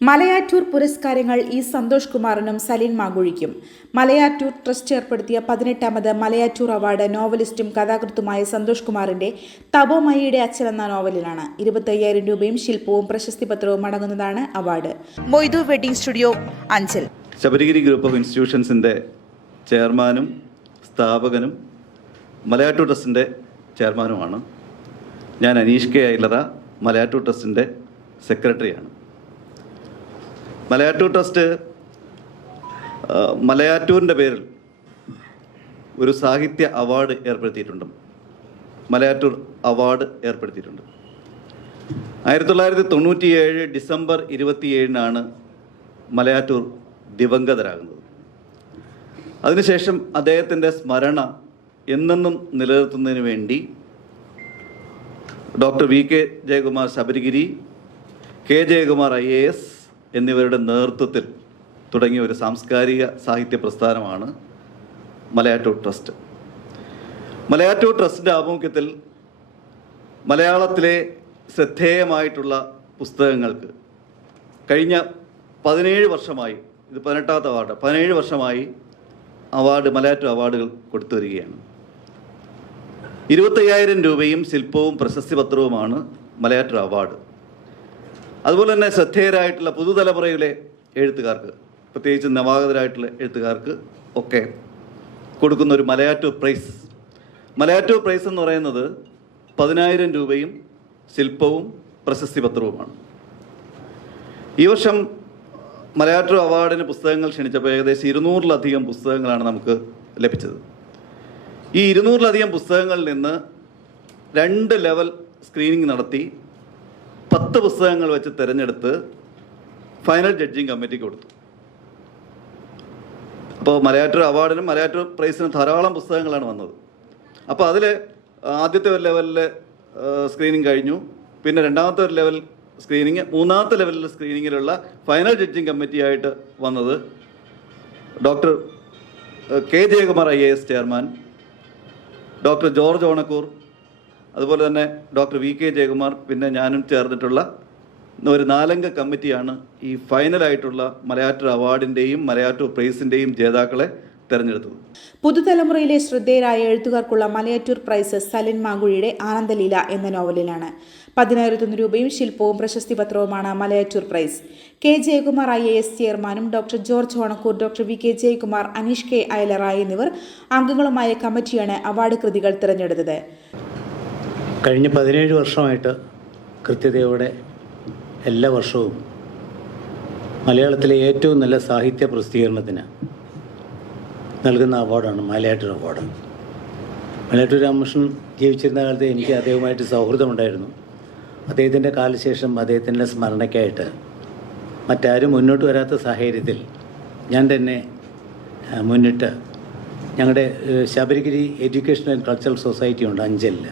മലയാറ്റൂർ പുരസ്കാരങ്ങൾ ഇ സന്തോഷ് കുമാറിനും സലീൻ മാങ്കുഴിക്കും മലയാറ്റൂർ ട്രസ്റ്റ് ഏർപ്പെടുത്തിയ പതിനെട്ടാമത് മലയാറ്റൂർ അവാർഡ് നോവലിസ്റ്റും കഥാകൃത്തുമായ സന്തോഷ് കുമാറിന്റെ തപോമയിയുടെ അച്ഛൻ എന്ന നോവലിനാണ് ഇരുപത്തയ്യായിരം രൂപയും ശില്പവും പ്രശസ്തി പത്രവും അടങ്ങുന്നതാണ് award. Moidu wedding studio Anchal. Sabarigiri group of ഇൻസ്റ്റിറ്റ്യൂഷൻസിന്റെ ചെയർമാനും സ്ഥാപകനും മലയാറ്റൂർ ട്രസ്റ്റിന്റെ ചെയർമാനുമാണ്. ഞാൻ അനീഷ് കെ ഐലറ മലയാറ്റൂർ ട്രസ്റ്റിന്റെ സെക്രട്ടറിയാണ്. മലയാറ്റൂർ ട്രസ്റ്റ് മലയാറ്റൂരിന്റെ പേരിൽ ഒരു സാഹിത്യ അവാർഡ് ഏർപ്പെടുത്തിയിട്ടുണ്ട്. മലയാറ്റൂർ അവാർഡ് ഏർപ്പെടുത്തിയിട്ടുണ്ട്. ആയിരത്തി തൊള്ളായിരത്തി തൊണ്ണൂറ്റിയേഴ് ഡിസംബർ ഇരുപത്തിയേഴിനാണ് മലയാറ്റൂർ ദിവംഗതരാകുന്നത്. അതിനുശേഷം അദ്ദേഹത്തിന്റെ സ്മരണ എന്നെന്നും നിലനിർത്തുന്നതിന് വേണ്ടി doctor V K Jayakumar Sabarigiri K Jayakumar I A S എന്നിവരുടെ നേതൃത്വത്തിൽ തുടങ്ങിയ ഒരു സാംസ്കാരിക സാഹിത്യ പ്രസ്ഥാനമാണ് മലയാറ്റൂർ ട്രസ്റ്റ്. മലയാറ്റൂർ ട്രസ്റ്റിന്റെ ആഭിമുഖ്യത്തിൽ മലയാളത്തിലെ ശ്രദ്ധേയമായിട്ടുള്ള പുസ്തകങ്ങൾക്ക് കഴിഞ്ഞ പതിനേഴ് വർഷമായി ഇത് പതിനെട്ടാമത്തെ അവാർഡ് പതിനേഴ് വർഷമായി അവാർഡ് മലയാറ്റൂർ അവാർഡുകൾ കൊടുത്തു വരികയാണ്. ഇരുപത്തയ്യായിരം രൂപയും ശില്പവും പ്രശസ്തി പത്രവുമാണ് മലയാറ്റൂർ അവാർഡ്. അതുപോലെ തന്നെ ശ്രദ്ധേയരായിട്ടുള്ള പുതുതലമുറയിലെ എഴുത്തുകാർക്ക് പ്രത്യേകിച്ച് നവാഗതരായിട്ടുള്ള എഴുത്തുകാർക്ക് ഒക്കെ കൊടുക്കുന്ന ഒരു മലയാറ്റോ പ്രൈസ്. മലയാറ്റോ പ്രൈസ് എന്ന് പറയുന്നത് പതിനായിരം രൂപയും ശില്പവും പ്രശസ്തി പത്രവുമാണ് ഈ വർഷം മലയാറ്റോ അവാർഡിന് പുസ്തകങ്ങൾ ക്ഷണിച്ചപ്പോൾ ഏകദേശം ഇരുന്നൂറിലധികം പുസ്തകങ്ങളാണ് നമുക്ക് ലഭിച്ചത്. ഈ ഇരുന്നൂറിലധികം പുസ്തകങ്ങളിൽ നിന്ന് രണ്ട് ലെവൽ സ്ക്രീനിങ് നടത്തി പത്ത് പുസ്തകങ്ങൾ വെച്ച് തിരഞ്ഞെടുത്ത് ഫൈനൽ ജഡ്ജിങ് കമ്മിറ്റിക്ക് കൊടുത്തു. അപ്പോൾ മലയാറ്റൂർ അവാർഡിനും മലയാറ്റൂർ പ്രൈസിനും ധാരാളം പുസ്തകങ്ങളാണ് വന്നത്. അപ്പോൾ അതിൽ ആദ്യത്തെ ഒരു ലെവലിൽ സ്ക്രീനിങ് കഴിഞ്ഞു. പിന്നെ രണ്ടാമത്തെ ഒരു ലെവൽ സ്ക്രീനിങ് മൂന്നാമത്തെ ലെവലിൽ സ്ക്രീനിങ്ങിലുള്ള ഫൈനൽ ജഡ്ജിങ് കമ്മിറ്റിയായിട്ട് വന്നത് doctor K Jayakumar I A S chairman doctor George Onakkoor അതുപോലെ തന്നെ ഡോക്ടർ വി കെ ജയകുമാർ പിന്നെ ഞാനും ചേർന്നിട്ടുള്ള ഒരു നാലംഗ കമ്മിറ്റിയാണ് ഈ ഫൈനലായിട്ടുള്ള മലയാറ്റൂർ അവാർഡിന്റെയും മലയാറ്റൂർ പ്രൈസിന്റെയും ജേതാക്കളെ തെരഞ്ഞെടുത്തത്. പുതുതലമുറയിലെ ശ്രദ്ധേയരായ എഴുത്തുകാർക്കുള്ള മലയാറ്റൂർ പ്രൈസ് സലിൻ മാങ്കുഴിയുടെ ആനന്ദലീല എന്ന നോവലിലാണ്. പതിനായിരത്തൊന്ന് രൂപയും ശില്പവും പ്രശസ്തി പത്രവുമാണ് Malayattoor prize. K Jayakumar I A S ചെയർമാനും doctor George Onakkoor doctor V K Jayakumar Aneesh K Ayalara എന്നിവർ അംഗങ്ങളുമായ കമ്മിറ്റിയാണ് അവാർഡ് കൃതികൾ തിരഞ്ഞെടുത്തത്. കഴിഞ്ഞ പതിനേഴ് വർഷമായിട്ട് കൃത്യതയോടെ എല്ലാ വർഷവും മലയാളത്തിലെ ഏറ്റവും നല്ല സാഹിത്യ പ്രസിദ്ധീകരണത്തിന് നൽകുന്ന അവാർഡാണ് മലയാറ്റൂർ അവാർഡ്. മലയാറ്റൂർ രാമകൃഷ്ണൻ ജീവിച്ചിരുന്ന കാലത്ത് എനിക്ക് അദ്ദേഹവുമായിട്ട് സൗഹൃദമുണ്ടായിരുന്നു. അദ്ദേഹത്തിന്റെ കാലശേഷം അദ്ദേഹത്തിന്റെ സ്മരണയ്ക്കായിട്ട് മറ്റാരും മുന്നോട്ട് വരാത്ത സാഹചര്യത്തിൽ ഞാൻ തന്നെ മുന്നിട്ട് ഞങ്ങളുടെ Sabarigiri education and cultural society ഉണ്ട് അഞ്ചലിൽ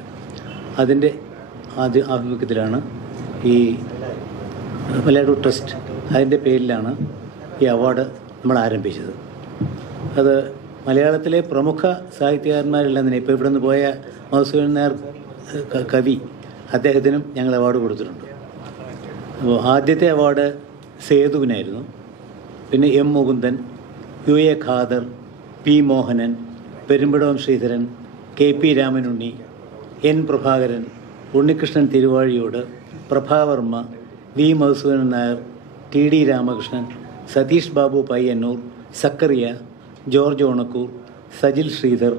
അതിന്റെ ആദ്യ ആഭിമുഖ്യത്തിലാണ് ഈ മലയാളി ട്രസ്റ്റ് അതിന്റെ പേരിലാണ് ഈ അവാർഡ് നമ്മൾ ആരംഭിച്ചത്. അത് മലയാളത്തിലെ പ്രമുഖ സാഹിത്യകാരന്മാരെല്ലാം തന്നെ ഇപ്പോൾ ഇവിടെ നിന്ന് പോയ മധുസൂദൻ നായർ കവി അദ്ദേഹത്തിനും ഞങ്ങൾ അവാർഡ് കൊടുത്തിട്ടുണ്ട്. അപ്പോൾ ആദ്യത്തെ അവാർഡ് സേതുവിനായിരുന്നു. പിന്നെ M Mukundan U A Khader P Mohanan Perumbadavam Sreedharan K P Ramanunni N Prabhakaran Unnikrishnan Thiruvazhiyode Prabhavarma V Madhusoodanan Nair T D Ramakrishnan Satheesh Babu Payyanur Zacharia George Onakkoor Sajil Sreedhar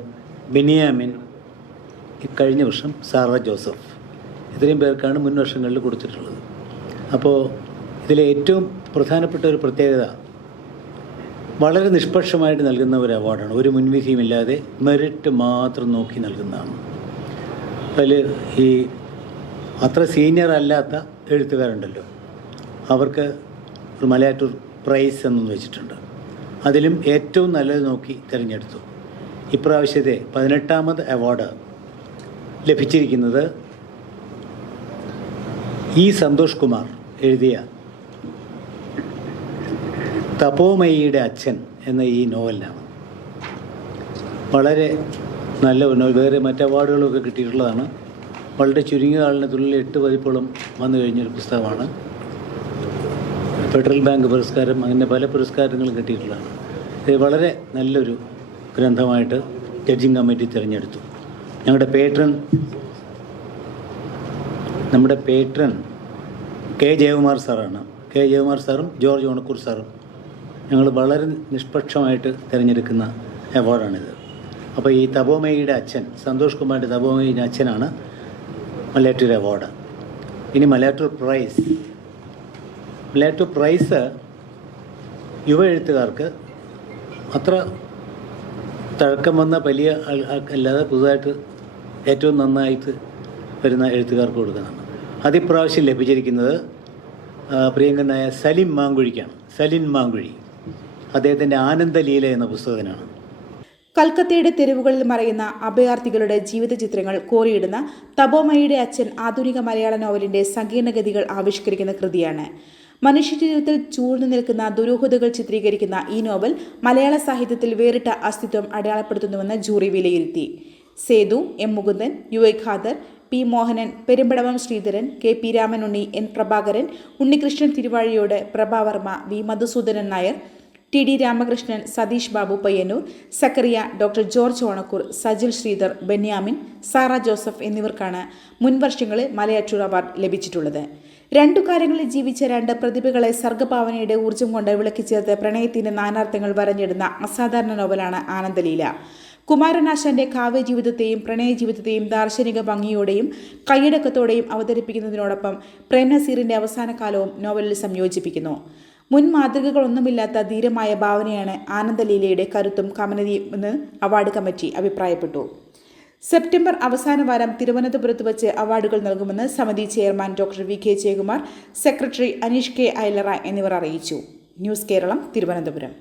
Benyamin കഴിഞ്ഞ വർഷം Sara Joseph. ഇത്രയും പേർക്കാണ് മുൻ വർഷങ്ങളിൽ കൊടുത്തിട്ടുള്ളത്. അപ്പോൾ ഇതിലെ ഏറ്റവും പ്രധാനപ്പെട്ട ഒരു പ്രത്യേകത വളരെ നിഷ്പക്ഷമായിട്ട് നൽകുന്ന ഒരു അവാർഡാണ്. ഒരു മുൻവിധിയുമില്ലാതെ മെറിറ്റ് മാത്രം നോക്കി നൽകുന്നതാണ്. അതിൽ ഈ അത്ര സീനിയർ അല്ലാത്ത എഴുത്തുകാരുണ്ടല്ലോ. അവർക്ക് ഒരു മലയാറ്റൂർ പ്രൈസ് എന്നും വെച്ചിട്ടുണ്ട്. അതിലും ഏറ്റവും നല്ലത് നോക്കി തിരഞ്ഞെടുത്തു. ഇപ്രാവശ്യത്തെ പതിനെട്ടാമത് അവാർഡ് ലഭിച്ചിരിക്കുന്നത് ഇ സന്തോഷ് കുമാർ എഴുതിയ തപോമയിയുടെ അച്ഛൻ എന്ന ഈ നോവലിനാണ്. വളരെ നല്ല വേറെ മറ്റ് അവാർഡുകളൊക്കെ കിട്ടിയിട്ടുള്ളതാണ്. വളരെ ചുരുങ്ങിയ കാലത്തിനുള്ളിൽ എട്ട് പതിപ്പോളം വന്നു കഴിഞ്ഞൊരു പുസ്തകമാണ്. ഫെഡറൽ ബാങ്ക് പുരസ്കാരം അങ്ങനെ പല പുരസ്കാരങ്ങളും കിട്ടിയിട്ടുള്ളതാണ്. ഇത് വളരെ നല്ലൊരു ഗ്രന്ഥമായിട്ട് ജഡ്ജിങ് കമ്മിറ്റി തിരഞ്ഞെടുത്തു. ഞങ്ങളുടെ പേട്രൺ നമ്മുടെ പേട്രൺ കെ ജയകുമാർ സാറാണ്. കെ ജയകുമാർ സാറും ജോർജ് ഓണക്കൂർ സാറും ഞങ്ങൾ വളരെ നിഷ്പക്ഷമായിട്ട് തിരഞ്ഞെടുക്കുന്ന അവാർഡാണിത്. അപ്പോൾ ഈ തപോമയുടെ അച്ഛൻ സന്തോഷ് കുമാറിന്റെ തപോമയുടെ അച്ഛനാണ് മലയാറ്റൂർ അവാർഡ് ഇനി മലയാറ്റൂർ പ്രൈസ് മലയാറ്റൂർ പ്രൈസ് യുവ എഴുത്തുകാർക്ക് അത്ര തഴക്കം വന്ന വലിയ അല്ലാതെ പുതുതായിട്ട് ഏറ്റവും നന്നായിട്ട് വരുന്ന എഴുത്തുകാർക്ക് കൊടുക്കുന്നതാണ്. അതിപ്രാവശ്യം ലഭിച്ചിരിക്കുന്നത് പ്രിയങ്കനായ സലിം മാങ്കുഴിക്കാണ്. സലിൻ മാങ്കുഴി. അദ്ദേഹത്തിന്റെ ആനന്ദലീല എന്ന പുസ്തകത്തിനാണ്. കൽക്കത്തയുടെ തെരുവുകളിൽ മറയുന്ന അഭയാർത്ഥികളുടെ ജീവിത ചിത്രങ്ങൾ കോറിയിടുന്ന തപോമയുടെ അച്ഛൻ ആധുനിക മലയാള നോവലിന്റെ സങ്കീർണഗതികൾ ആവിഷ്കരിക്കുന്ന കൃതിയാണ്. മനുഷ്യജീവിതത്തിൽ ചൂഴ്ന്നു നിൽക്കുന്ന ദുരൂഹതകൾ ചിത്രീകരിക്കുന്ന ഈ നോവൽ മലയാള സാഹിത്യത്തിൽ വേറിട്ട അസ്തിത്വം അടയാളപ്പെടുത്തുന്നുവെന്ന് ജൂറി വിലയിരുത്തി. Sethu M Mukundan U A Khader P Mohanan Perumbadavam Sreedharan K P Ramanunni N Prabhakaran Unnikrishnan Thiruvazhiyode Prabhavarma V Madhusoodanan Nair T D Ramakrishnan Satheesh Babu Payyanur Zacharia doctor George Onakkoor Sajil Sreedhar Benyamin Sara Joseph എന്നിവർക്കാണ് മുൻവർഷങ്ങളിൽ Malayattoor award ലഭിച്ചിട്ടുള്ളത്. രണ്ടു കാലങ്ങളിൽ ജീവിച്ച രണ്ട് പ്രതിഭകളെ സർഗഭാവനയുടെ ഊർജം കൊണ്ട് വിളക്കിച്ചേർത്ത് പ്രണയത്തിന്റെ നാനാർത്ഥങ്ങൾ വരഞ്ഞിടുന്ന അസാധാരണ നോവലാണ് ആനന്ദലീല. കുമാരനാശാന്റെ കാവ്യ ജീവിതത്തെയും പ്രണയ ജീവിതത്തെയും ദാർശനിക ഭംഗിയോടെയും കൈയടക്കത്തോടെയും അവതരിപ്പിക്കുന്നതിനോടൊപ്പം പ്രേംനസീറിന്റെ അവസാന കാലവും നോവലിൽ സംയോജിപ്പിക്കുന്നു. മുൻ മാതൃകകളൊന്നുമില്ലാത്ത ധീരമായ ഭാവനയാണ് ആനന്ദലീലയുടെ കരുത്തും കമനതിയുമെന്ന് അവാർഡ് കമ്മിറ്റി അഭിപ്രായപ്പെട്ടു. സെപ്റ്റംബർ അവസാന വാരം തിരുവനന്തപുരത്ത് വച്ച് അവാർഡുകൾ നൽകുമെന്ന് സമിതി chairman doctor V K Jayakumar secretary Aneesh K Ayalara എന്നിവർ അറിയിച്ചു. ന്യൂസ് കേരളം തിരുവനന്തപുരം.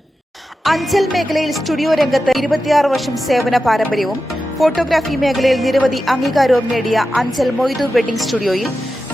അഞ്ചൽ മേഖലയിൽ സ്റ്റുഡിയോ രംഗത്ത് ഇരുപത്തിയാറ് വർഷം സേവന പാരമ്പര്യവും ഫോട്ടോഗ്രാഫി മേഖലയിൽ നിരവധി അംഗീകാരവും നേടിയ അഞ്ചൽ മൊയ്തു വെഡിംഗ് സ്റ്റുഡിയോയിൽ